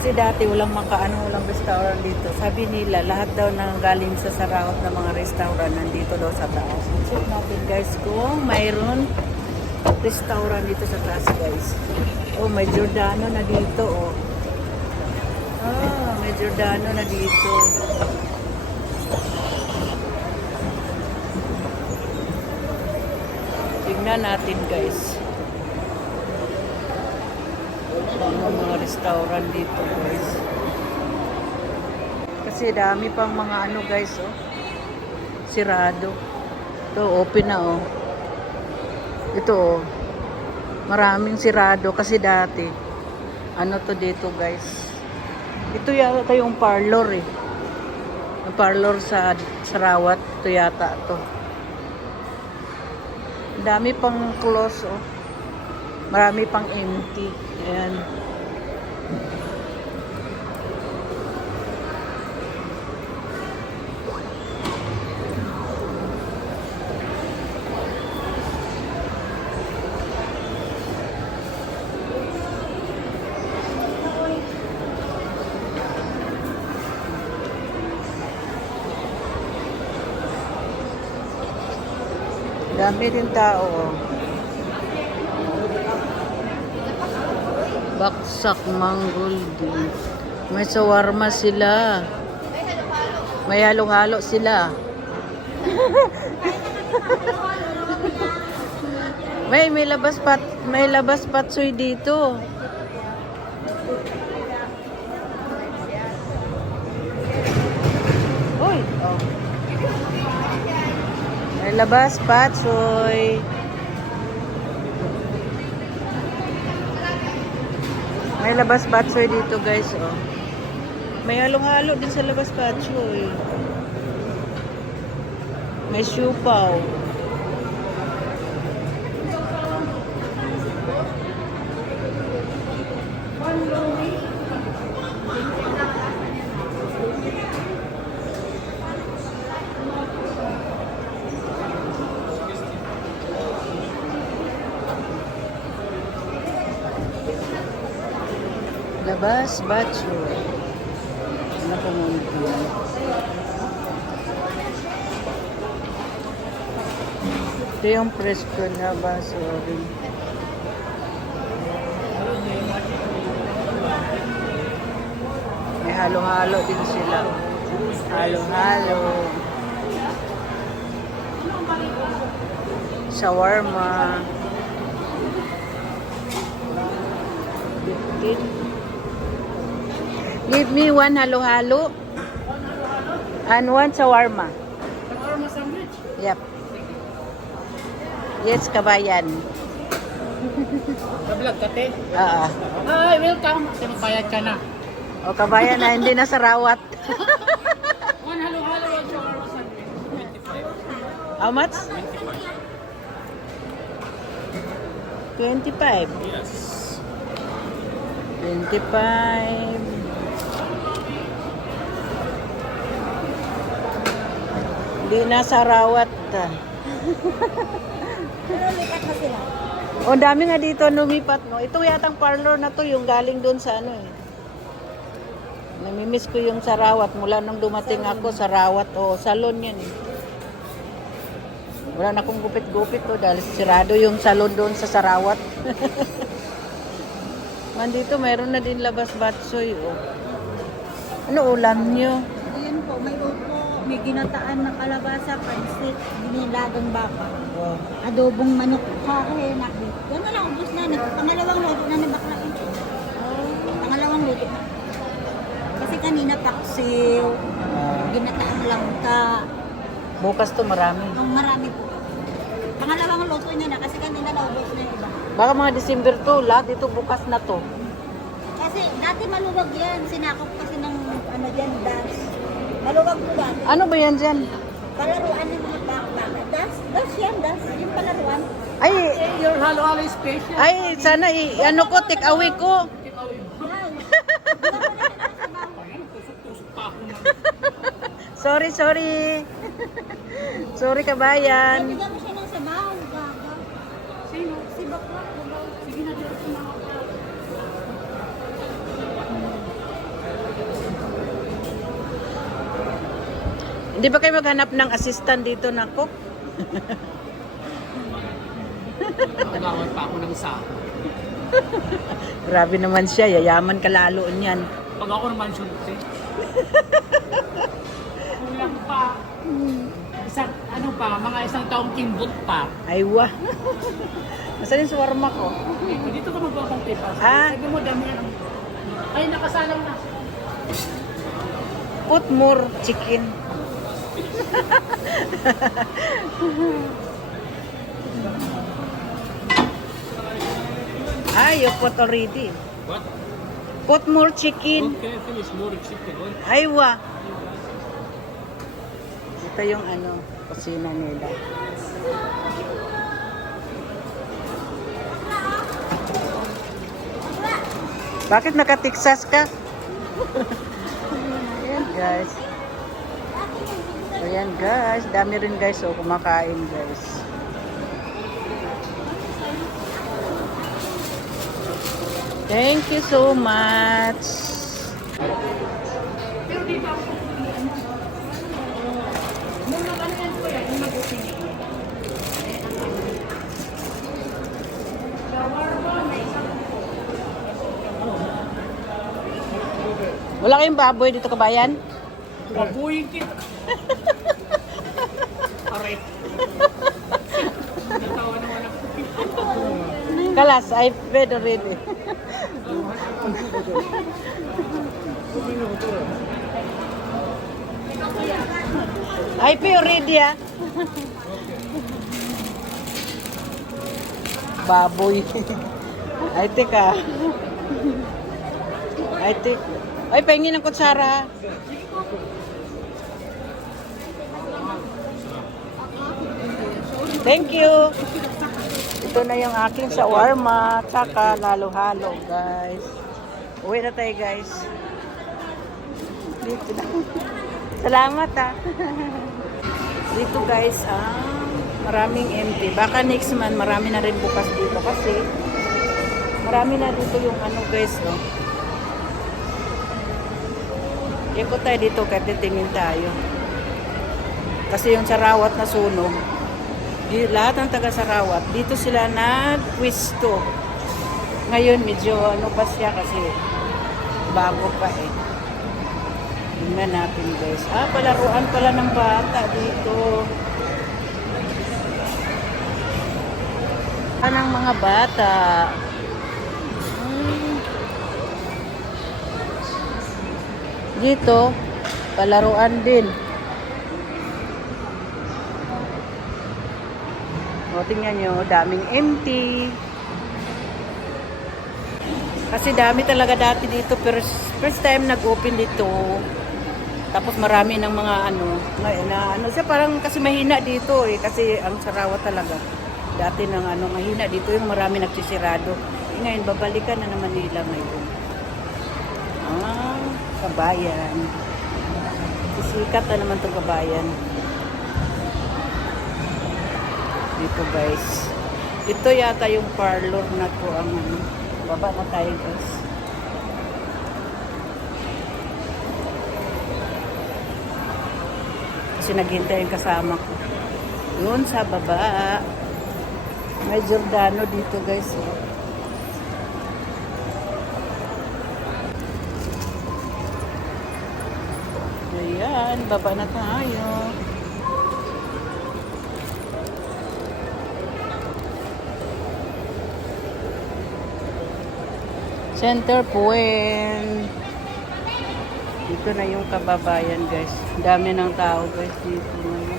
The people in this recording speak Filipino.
Kasi dati walang makaano, walang restaurant dito. Sabi nila, lahat daw nang galing sa sarawat ng mga restaurant nandito daw sa taas. Check natin guys kung mayroon restaurant dito sa taas guys. Oh, may Giordano na dito oh. Ah, may Giordano na dito. Tignan natin guys. Mga mga restaurant dito guys. Kasi dami pang mga ano guys oh. Sirado. Ito open na oh. Ito oh. Maraming sirado kasi dati. Ano to dito guys. Ito yata yung parlor eh. Yung parlor sa Sarawat. Ito yata to. Dami pang close oh. Marami pang empty. Ayan. Dami din tao. oh. Baksak manggol din. May sawarma sila. May halo-halo sila. may may labas pat may labas patsoy dito. Uy, oh. May labas patsoy. May labas patsoy dito guys, oh. May halong-halo din sa labas patsoy. May siupaw. Labas patsoy. Ano pa muna ko? Ito yung presko na basuri. May halo-halo din sila. Halo-halo. Shawarma. Give me one halo-halo. And one shawarma. Shawarma sandwich. Yep. Yes, kabayan. Kablog kate. Oo. Ay, welcome. Kasi magbayad ka na. O kabayan na hindi na sarawat. One halo-halo yung shawarma sandwich. 25. How much? 25. Yes. 25. Hindi na sarawat. O dami nga dito lumipat no. Ito yatang parlor na to yung galing doon sa ano eh. Namimiss ko yung Sarawat mula nung dumating ako Sarawat o salon yan eh. Wala na akong gupit-gupit to dahil sirado yung salon doon sa Sarawat. Man dito mayroon na din labas batsoy oh. Ano ulam nyo? Ayan po, may upo, may ginataan na kalabasa, pansit, ginilagang baka, Oh. adobong manok, kahe, nakbi. Yan na lang, ubus na. Pangalawang luto na ni bakla eh. Pangalawang luto na. Kasi kanina paksiw, ginataang langka, Bukas to marami. ang marami po. Pangalawang luto niya na kasi kanina naubos na yung iba. Baka mga December to, lahat ito bukas na to. Kasi dati maluwag yan, sinakop kasi ng ano dyan, dance. Maluwag po dati. Ano ba yan dyan? Palaruan ng mga baka. Das, das yan, das. Yung palaruan. Ay, Your halo-halo is special. ay, sana i, ano ko, take away ko. Sorry, sorry. sorry kabayan. Bigyan mo siya ng sabaw, gaga. Sino? Si Bakla, sabaw. Sige na dito sa mga Hindi ba kayo maghanap ng assistant dito na cook? Nagawal pa ako ng sahod. Grabe naman siya, yayaman ka lalo niyan. Pag ako naman syunti. Kulang pa. Isang, ano pa, mga isang taong kimbot pa. Ay, wah. Nasaan yung shawarma ko? Dito, dito ka magpapang tipas. Ah. Sabi mo, dami na. Ay, nakasalang na. Put more chicken. Ay, you put already. What? Put more chicken. Okay, finish more chicken. Ay, wah. Ito yung ano, kusina nila. Bakit naka-Texas ka? Ayan guys. Ayan guys, dami rin guys oh, kumakain guys. Thank you so much. Wala kayong baboy dito kabayan? Babuyin kita. Aray. Natawa naman ako. Kalas, I fed already. I pay already ah. Baboy. Ay, teka. Ay, teka. Ay, pahingin ng kutsara. Thank you. Ito na yung aking shawarma, tsaka lalo-halo, guys. Uwi na tayo, guys. Dito na. Salamat, ah. Dito, guys, ah, maraming empty. Baka next month, marami na rin bukas dito kasi marami na dito yung ano, guys, no. Ikot tayo dito kahit titingin tayo. Kasi yung sarawat na sunog, di, lahat ng taga Sarawat, dito sila nag-pwisto. Ngayon, medyo ano pa siya kasi bago pa eh. Tingnan natin guys. Ah, palaruan pala ng bata dito. Anang mga bata. Hmm. Dito, palaruan din. O, tingnan nyo, daming empty. Kasi dami talaga dati dito. First, first time nag-open dito. Tapos marami ng mga ano, na, na ano siya parang kasi mahina dito eh. Kasi ang Sarawat talaga. Dati ng ano, mahina dito yung marami nagsisirado. Eh, ngayon, babalikan na naman nila ngayon. Ah, kabayan. Sisikat na naman itong kabayan. Dito guys. Ito yata yung parlor na to ang ano. Baba na tayo guys. Kasi naghintay yung kasama ko. Yun sa baba. May Giordano dito guys. Oh. Ayan, baba na tayo. Center Point. Dito na yung kababayan guys. Dami ng tao guys dito.